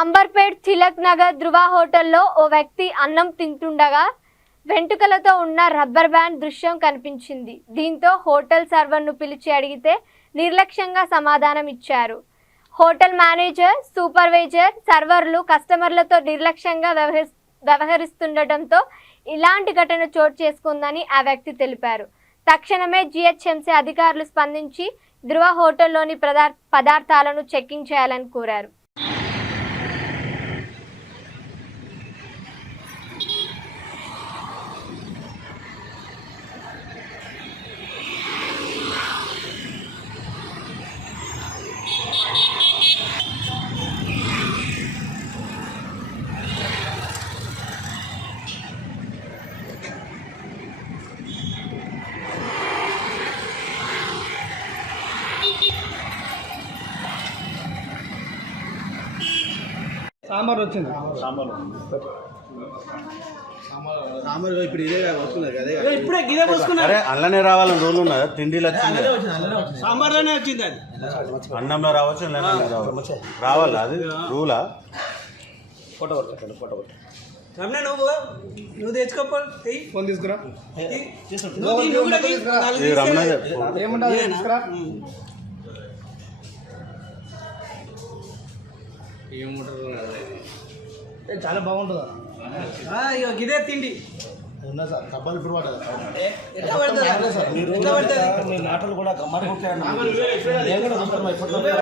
అంబర్పేట్ తిలక్ నగర్ ధృవ హోటల్లో ఓ వ్యక్తి అన్నం తింటుండగా వెంటుకలతో ఉన్న రబ్బర్ బ్యాండ్ దృశ్యం కనిపించింది. దీంతో హోటల్ సర్వర్ను పిలిచి అడిగితే నిర్లక్ష్యంగా సమాధానం ఇచ్చారు. హోటల్ మేనేజర్ సూపర్వైజర్ సర్వర్లు కస్టమర్లతో నిర్లక్ష్యంగా వ్యవహరి వ్యవహరిస్తుండటంతో ఇలాంటి ఘటన చోటు చేసుకుందని ఆ వ్యక్తి తెలిపారు. తక్షణమే జిహెచ్ఎంసీ అధికారులు స్పందించి ధృవ హోటల్లోని పదార్థాలను చెక్కింగ్ చేయాలని కోరారు. సాంబార్ వచ్చింది. సాంబార్. ఇప్పుడు ఇదే వస్తున్నది అదే ఇగో ఇప్పుడే గిదే పోసుకున్నారు. అరే అల్లనే రావాలని రూల్ ఉన్నదా? తిండిలో వచ్చింది? సాంబార్లోనే వచ్చింది అది. అన్నంలో రావచ్చు రావాలా అది? రూలా? ఫోటో కొట్టండి ఫోటో కొట్టండి రమణ నువ్వు నువ్వు తెచ్చుకోపో. ఫోన్ తీసుకురా. తీ. ఉమ్. చాలా బాగుంటుందా? ఆ, ఇగో గిదే తిండి. ఉన్నా సార్ డబ్బాలు ఇప్పుడు పడదా మీరు నాటలు కూడా గమ్మడి